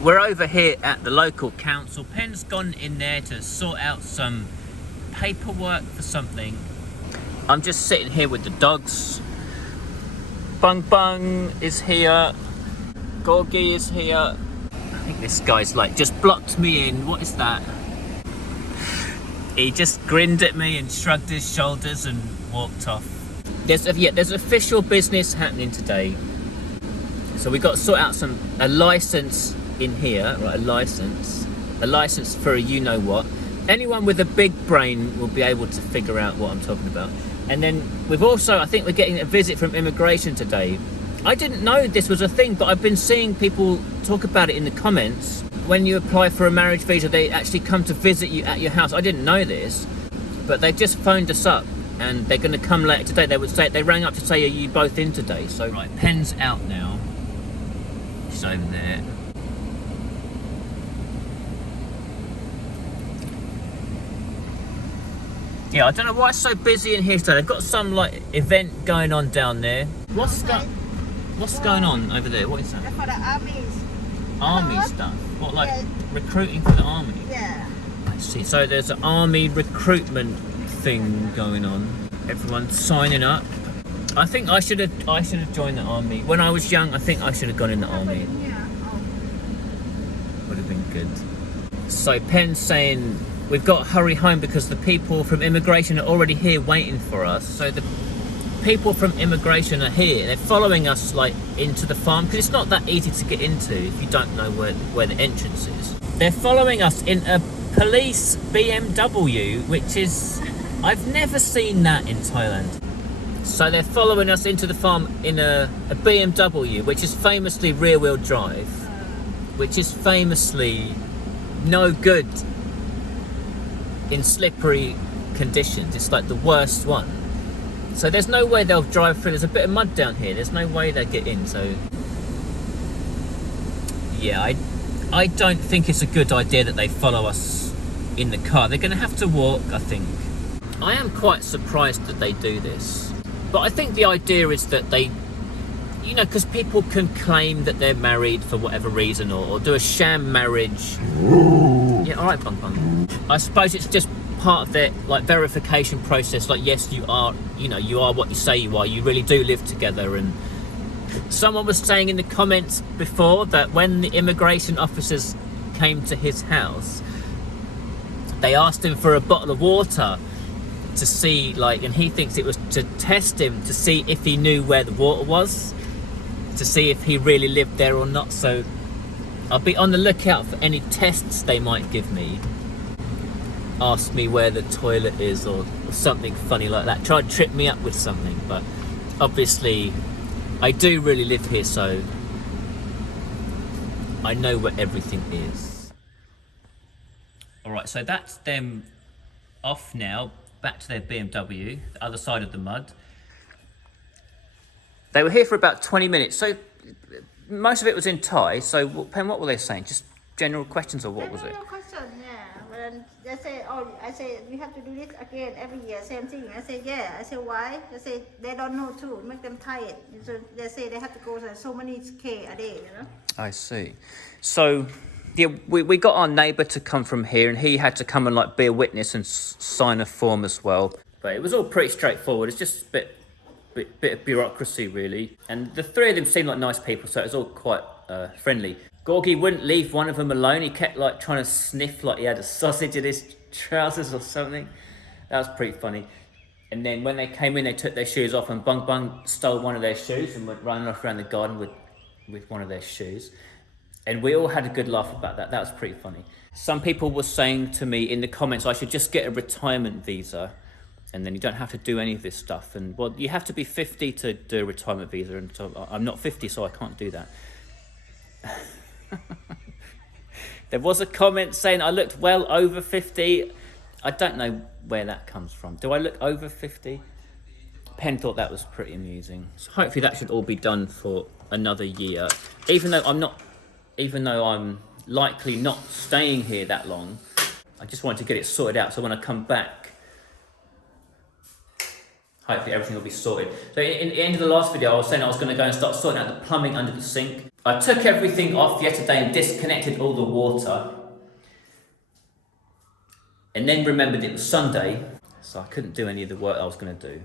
We're over here at the local council. Pen's gone in there to sort out some paperwork for something. I'm just sitting here with the dogs. Bung Bung is here. Gorgie is here. I think this guy's like just blocked me in. What is that? He just grinned at me and shrugged his shoulders and walked off. There's official business happening today. So we got to sort out a license in here, right? A license for a you know what. Anyone with a big brain will be able to figure out what I'm talking about. And then we've also, I think we're getting a visit from immigration today. I didn't know this was a thing, but I've been seeing people talk about it in the comments. When you apply for a marriage visa, they actually come to visit you at your house. I didn't know this, but they've just phoned us up and they're going to come later today. They rang up to say, are you both in today? So right, Pen's out now. She's over there. Yeah, I don't know why it's so busy in here today. They've got some like event going on down there. What's going on over there? What is that? For the armies. Army stuff? What, like recruiting for the army? Yeah. I see. So there's an army recruitment thing going on. Everyone's signing up. I think I should have joined the army. When I was young, I think I should have gone in the army. Would have been good. So Pen's saying we've got to hurry home because the people from immigration are already here waiting for us. So the people from immigration are here. They're following us like into the farm because it's not that easy to get into if you don't know where the entrance is. They're following us in a police BMW, which is, I've never seen that in Thailand. So they're following us into the farm in a BMW, which is famously rear-wheel drive, which is famously no good in slippery conditions. It's like the worst one. So there's no way they'll drive through. There's a bit of mud down here. There's no way they'll get in. So yeah, I don't think it's a good idea that they follow us in the car. They're going to have to walk, I think. I am quite surprised that they do this. But I think the idea is that they, you know, because people can claim that they're married for whatever reason or do a sham marriage. Yeah, all right, Bung Bung. I suppose it's just part of their like verification process. Like, yes, you are, you know, you are what you say you are. You really do live together. And someone was saying in the comments before that when the immigration officers came to his house, they asked him for a bottle of water to see, like, and he thinks it was to test him to see if he knew where the water was, to see if he really lived there or not. So I'll be on the lookout for any tests they might give me. Ask me where the toilet is or something funny like that. Try to trip me up with something, but obviously I do really live here, so I know where everything is. Alright, so that's them off now, back to their BMW, the other side of the mud. They were here for about 20 minutes, so most of it was in Thai. So Pen, what were they saying? Just general questions, or what was it? No question, yeah. When they say, oh, I say we have to do this again every year, same thing. I say, yeah. I say, why? They say they don't know too. Make them tired. So they say they have to go so many K a day, you know. I see. So yeah, we got our neighbour to come from here, and he had to come and like be a witness and sign a form as well. But it was all pretty straightforward. It's just a bit of bureaucracy, really. And the three of them seemed like nice people, so it was all quite friendly. Gorgie wouldn't leave one of them alone. He kept like trying to sniff like he had a sausage in his trousers or something. That was pretty funny. And then when they came in, they took their shoes off, and Bung Bung stole one of their shoes and went running off around the garden with one of their shoes. And we all had a good laugh about that. That was pretty funny. Some people were saying to me in the comments I should just get a retirement visa and then you don't have to do any of this stuff. And well, you have to be 50 to do a retirement visa, and so I'm not 50, so I can't do that. There was a comment saying I looked well over 50. I don't know where that comes from. Do I look over 50? Pen thought that was pretty amusing. So hopefully that should all be done for another year. Even though I'm likely not staying here that long, I just wanted to get it sorted out so when I come back, hopefully everything will be sorted. So in the end of the last video, I was saying I was going to go and start sorting out the plumbing under the sink. I took everything off yesterday and disconnected all the water. And then remembered it was Sunday, so I couldn't do any of the work I was going to do.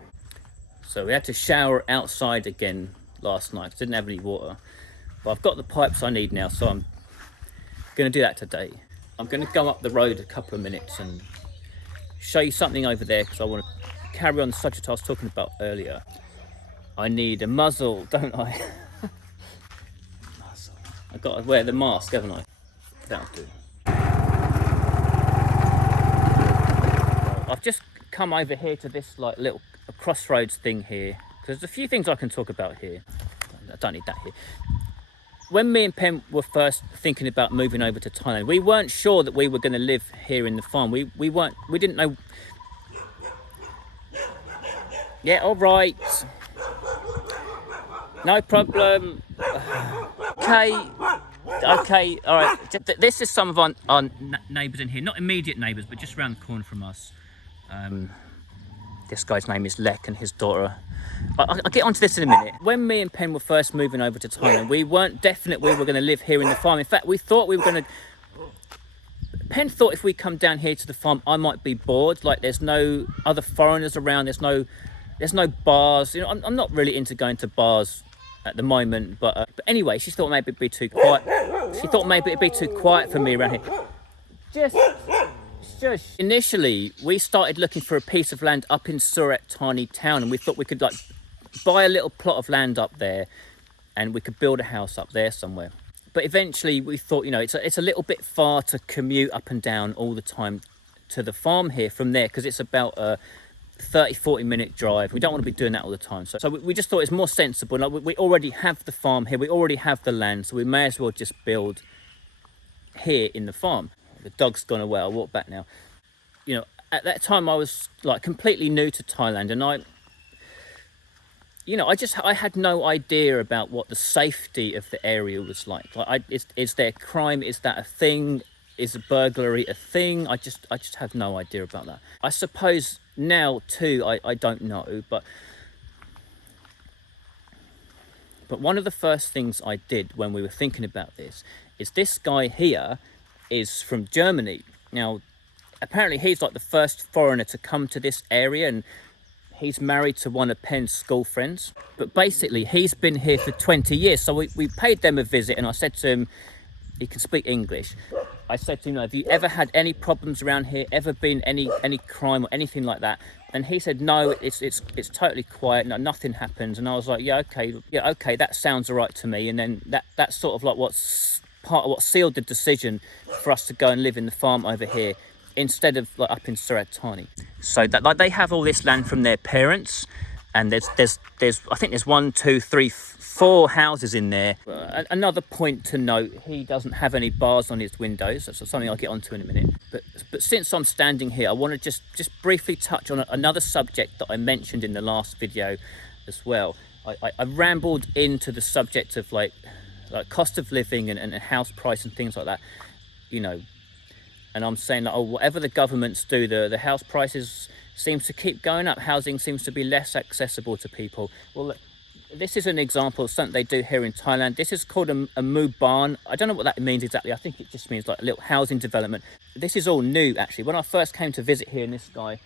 So we had to shower outside again last night, because I didn't have any water. But I've got the pipes I need now, so I'm going to do that today. I'm going to go up the road a couple of minutes and show you something over there, because I want to carry on the subject I was talking about earlier. I need a muzzle, don't I? Muzzle. I've got to wear the mask, haven't I? That'll do. I've just come over here to this like little crossroads thing here, because there's a few things I can talk about here. I don't need that here. When me and Pen were first thinking about moving over to Thailand, we weren't sure that we were going to live here in the farm. We didn't know. Yeah, all right. No problem. Okay, all right. This is some of our neighbours in here. Not immediate neighbours, but just around the corner from us. This guy's name is Lek and his daughter. I'll get onto this in a minute. When me and Pen were first moving over to Thailand, we weren't definite we were going to live here in the farm. In fact, we thought we were going to... Pen thought if we come down here to the farm, I might be bored. Like, there's no other foreigners around. There's no bars. You know, I'm not really into going to bars at the moment. But anyway, she thought maybe it'd be too quiet. She thought maybe it'd be too quiet for me around here. Just initially, we started looking for a piece of land up in Surat Thani town, and we thought we could like buy a little plot of land up there, and we could build a house up there somewhere. But eventually, we thought, you know, it's a little bit far to commute up and down all the time to the farm here from there, because it's about a 30-40 minute drive. We don't want to be doing that all the time. So we just thought it's more sensible. Like, we already have the farm here, we already have the land, so we may as well just build here in the farm. The dog's gone away. I'll walk back now. You know, at that time I was like completely new to Thailand, and I had no idea about what the safety of the area was like. Is there crime? Is that a thing? Is a burglary a thing? I just have no idea about that. I suppose now too, I don't know, but one of the first things I did when we were thinking about this guy here is from Germany. Now, apparently he's like the first foreigner to come to this area, and he's married to one of Pen's school friends. But basically, he's been here for 20 years. So we paid them a visit, and I said to him, he can speak English. I said to him, have you ever had any problems around here? Ever been any crime or anything like that? And he said, no, it's totally quiet. No, nothing happens. And I was like, yeah, okay, that sounds all right to me. And then that's sort of like what's part of what sealed the decision for us to go and live in the farm over here instead of like up in Surat Thani. So that like they have all this land from their parents, and there's I think there's 1, 2, 3, 4 houses in there. Another point to note, he doesn't have any bars on his windows. That's something I'll get onto in a minute. But since I'm standing here, I want to just briefly touch on another subject that I mentioned in the last video as well. I rambled into the subject of like cost of living and house price and things like that, you know, and I'm saying that, whatever the governments do, the house prices seems to keep going up. Housing seems to be less accessible to people. Well, this is an example of something they do here in Thailand. This is called a muban. I don't know what that means exactly. I think it just means like a little housing development. This is all new, actually. When I first came to visit here, and this guy,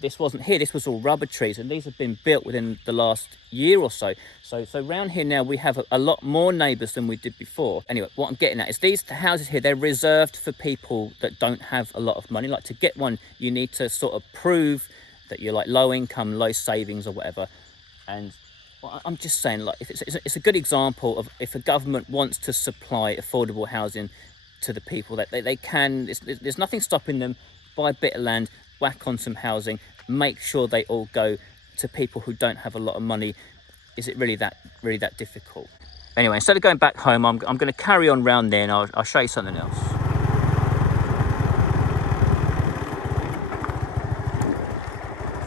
this wasn't here, this was all rubber trees, and these have been built within the last year or so. So around here now we have a lot more neighbours than we did before. Anyway, what I'm getting at is these houses here, they're reserved for people that don't have a lot of money. Like, to get one, you need to sort of prove that you're like low income, low savings or whatever. And I'm just saying, like, if it's a good example of if a government wants to supply affordable housing to the people, that they can. There's nothing stopping them. Buy a bit of land, whack on some housing, make sure they all go to people who don't have a lot of money. Is it really that difficult? Anyway, instead of going back home, I'm going to carry on round there, and I'll show you something else.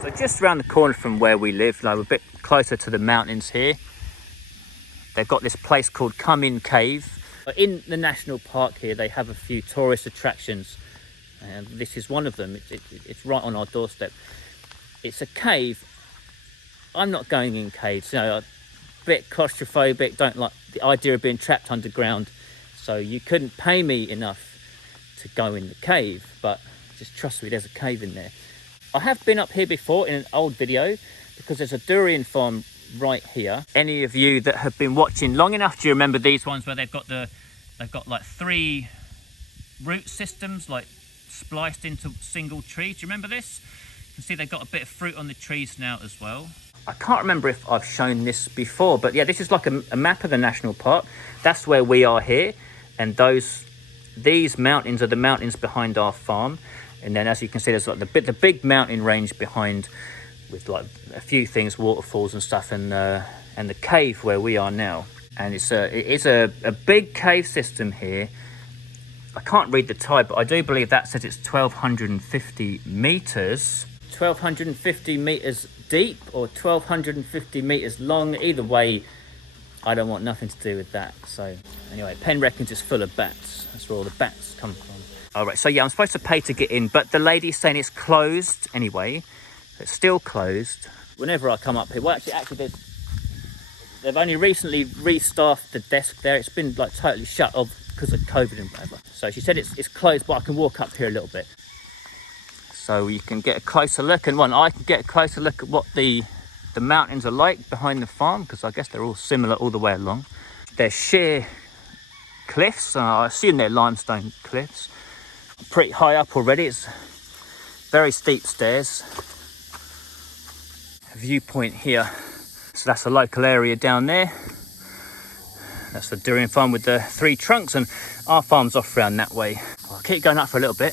So just around the corner from where we live, like, we're a bit closer to the mountains here. They've got this place called Come In Cave. In the national park here, they have a few tourist attractions, and this is one of them. It's right on our doorstep. it's a cave. I'm not going in caves, you know, a bit claustrophobic, don't like the idea of being trapped underground. So you couldn't pay me enough to go in the cave, but just trust me, there's a cave in there. I have been up here before in an old video because there's a durian farm right here. Any of you that have been watching long enough, do you remember these ones where they've got like 3 root systems like spliced into single trees? Do you remember this? You can see they've got a bit of fruit on the trees now as well. I can't remember if I've shown this before, but yeah, this is like a map of the national park. That's where we are here, and these mountains are the mountains behind our farm. And then as you can see, there's like the big mountain range behind, with like a few things, waterfalls and stuff, and the cave where we are now. And it is a big cave system here. I can't read the type, but I do believe that says it's 1,250 meters. 1,250 meters deep or 1,250 meters long. Either way, I don't want nothing to do with that. So anyway, Penn reckons it's full of bats. That's where all the bats come from. All right, so yeah, I'm supposed to pay to get in, but the lady's saying it's closed anyway. It's still closed. Whenever I come up here, well, actually, they've only recently restaffed the desk there. It's been like totally shut off because of COVID and whatever. So she said it's closed, but I can walk up here a little bit. So you can get a closer look, and I can get a closer look at what the mountains are like behind the farm, because I guess they're all similar all the way along. They're sheer cliffs. I assume they're limestone cliffs. Pretty high up already. It's very steep stairs. A viewpoint here. So that's the local area down there. That's the durian farm with the 3 trunks, and our farm's off around that way. I'll keep going up for a little bit.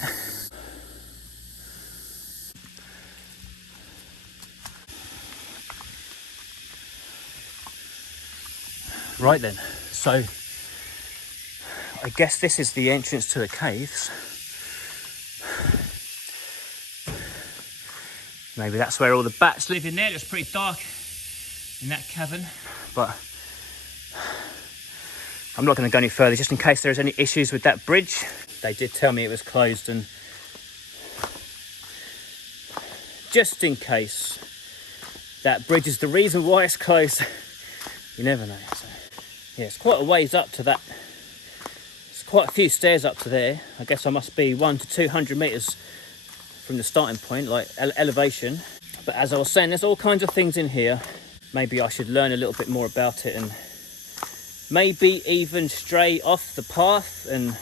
Right then, so I guess this is the entrance to the caves. Maybe that's where all the bats live in there. It's pretty dark in that cavern, but I'm not going to go any further just in case there's any issues with that bridge. They did tell me it was closed, and just in case that bridge is the reason why it's closed, you never know. So yeah, it's quite a ways up to that. It's quite a few stairs up to there. I guess I must be 100 to 200 meters from the starting point, like elevation. But as I was saying, there's all kinds of things in here. Maybe I should learn a little bit more about it, and maybe even stray off the path and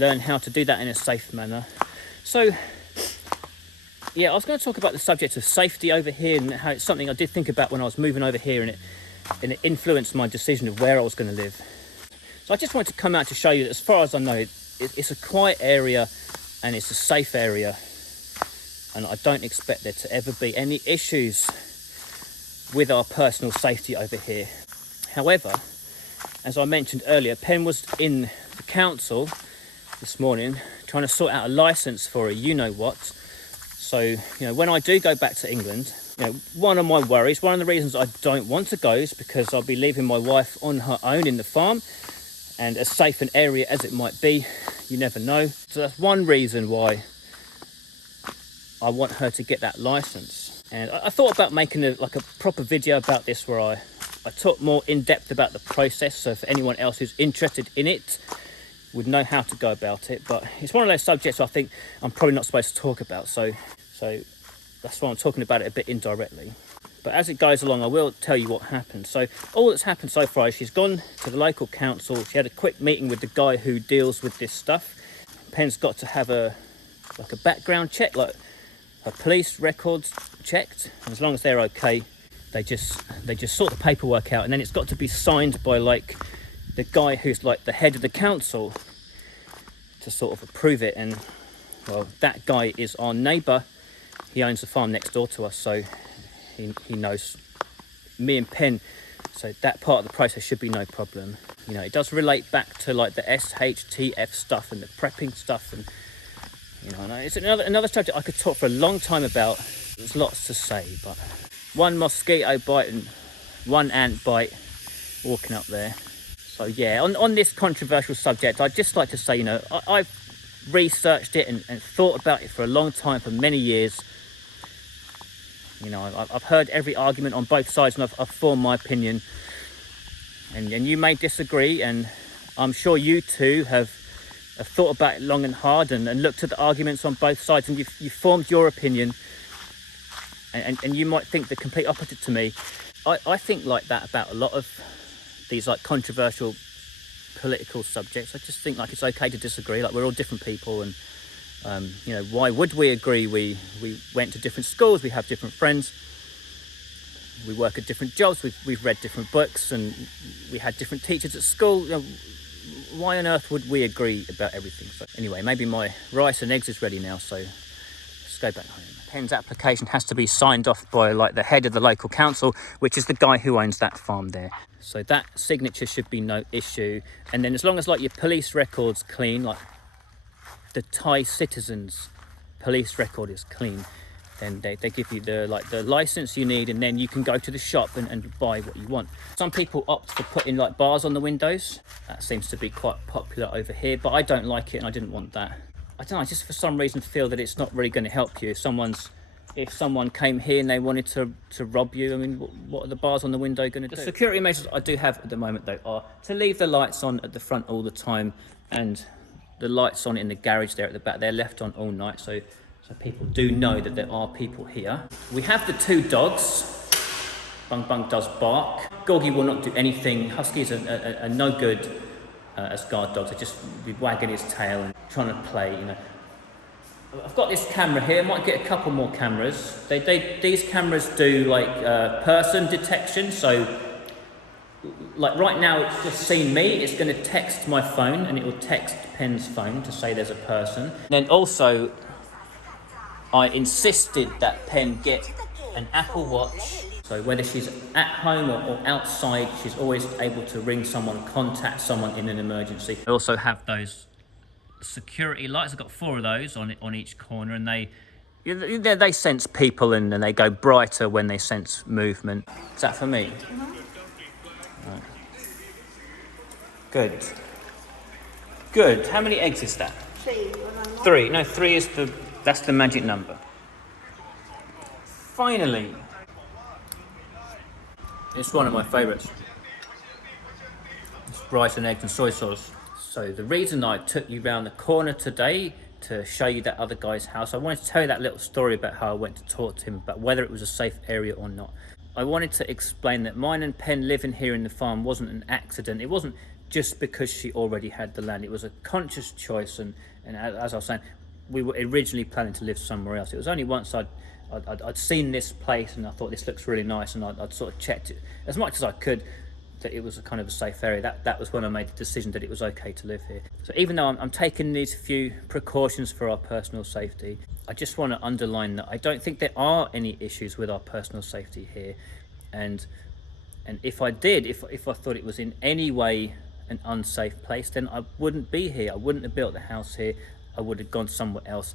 learn how to do that in a safe manner. So yeah, I was going to talk about the subject of safety over here, and how it's something I did think about when I was moving over here, and it influenced my decision of where I was going to live. So I just wanted to come out to show you that as far as I know, it's a quiet area and it's a safe area, and I don't expect there to ever be any issues with our personal safety over here. However, as I mentioned earlier, Penn was in the council this morning trying to sort out a license for a you-know-what. So, you know, when I do go back to England, you know, one of my worries, one of the reasons I don't want to go is because I'll be leaving my wife on her own in the farm, and as safe an area as it might be, you never know. So that's one reason why I want her to get that license. And I thought about making a proper video about this, where I talk more in depth about the process, so for anyone else who's interested in it would know how to go about it. But it's one of those subjects I think I'm probably not supposed to talk about, so that's why I'm talking about it a bit indirectly. But as it goes along, I will tell you what happened. So all that's happened so far is she's gone to the local council. She had a quick meeting with the guy who deals with this stuff. Penn's got to have a background check, like her police records checked. And as long as they're okay, they just sort the paperwork out, and then it's got to be signed by like the guy who's like the head of the council to sort of approve it. And well, that guy is our neighbour. He owns the farm next door to us, so he knows me and Penn, so that part of the process should be no problem. You know, it does relate back to like the SHTF stuff and the prepping stuff, and you know, it's another subject I could talk for a long time about. There's lots to say, but one mosquito bite and one ant bite walking up there. So yeah, on this controversial subject, I'd just like to say, you know, I've researched it and thought about it for a long time, for many years. You know, I've heard every argument on both sides, and I've formed my opinion. And you may disagree, and I'm sure you too have thought about it long and hard and looked at the arguments on both sides, and you've formed your opinion. And you might think the complete opposite to me. I think like that about a lot of these like controversial political subjects. I just think like it's okay to disagree. Like we're all different people, and you know, why would we agree? We went to different schools, we have different friends, we work at different jobs, we've read different books, and we had different teachers at school. You know, why on earth would we agree about everything? So anyway, maybe my rice and eggs is ready now, so let's go back home. Pen's application has to be signed off by like the head of the local council, which is the guy who owns that farm there. So that signature should be no issue. And then as long as like your police record's clean, like the Thai citizens' police record is clean, then they give you the license you need, and then you can go to the shop and buy what you want. Some people opt for putting like bars on the windows. That seems to be quite popular over here, but I don't like it, and I didn't want that. I don't know, I just for some reason feel that it's not really going to help you. If someone came here and they wanted to rob you, I mean, what are the bars on the window going to do? The security measures I do have at the moment though are to leave the lights on at the front all the time, and the lights on in the garage there at the back, they're left on all night, so people do know that there are people here. We have the 2 dogs. Bung Bung does bark. Gorgie will not do anything. Huskies are no good as guard dogs. They just be wagging his tail and trying to play, you know. I've got this camera here. I might get a couple more cameras. These cameras do like person detection. So like right now it's just seen me. It's going to text my phone, and it will text Pen's phone to say there's a person. Then also I insisted that Pen get an Apple Watch. So whether she's at home or outside, she's always able to ring someone, contact someone in an emergency. I also have those security lights. I've got 4 of those on each corner, and they sense people, and they go brighter when they sense movement. Is that for me? Right. Good. How many eggs is that? 3. 3. No, 3 is that's the magic number. Finally. It's one of my favourites. It's rice and eggs and soy sauce. So the reason I took you round the corner today to show you that other guy's house, I wanted to tell you that little story about how I went to talk to him about whether it was a safe area or not. I wanted to explain that mine and Pen living here in the farm wasn't an accident. It wasn't just because she already had the land. It was a conscious choice, and as I was saying, we were originally planning to live somewhere else. It was only once I'd seen this place and I thought this looks really nice, and I'd sort of checked it as much as I could that it was a kind of a safe area. That was when I made the decision that it was okay to live here. So even though I'm taking these few precautions for our personal safety, I just want to underline that I don't think there are any issues with our personal safety here. And if I did, if I thought it was in any way an unsafe place, then I wouldn't be here. I wouldn't have built the house here. I would have gone somewhere else,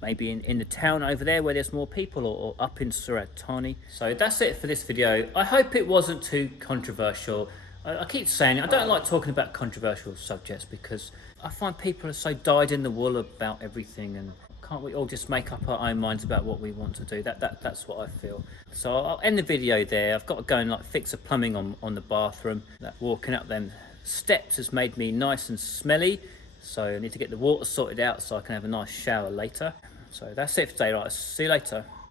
maybe in the town over there where there's more people, or up in Surat Thani. So that's it for this video. I hope it wasn't too controversial. I keep saying I don't like talking about controversial subjects because I find people are so dyed in the wool about everything, and can't we all just make up our own minds about what we want to do? That's what I feel. So I'll end the video there. I've got to go and like fix the plumbing on the bathroom. That walking up them steps has made me nice and smelly. So I need to get the water sorted out so I can have a nice shower later. So that's it for today, right? See you later.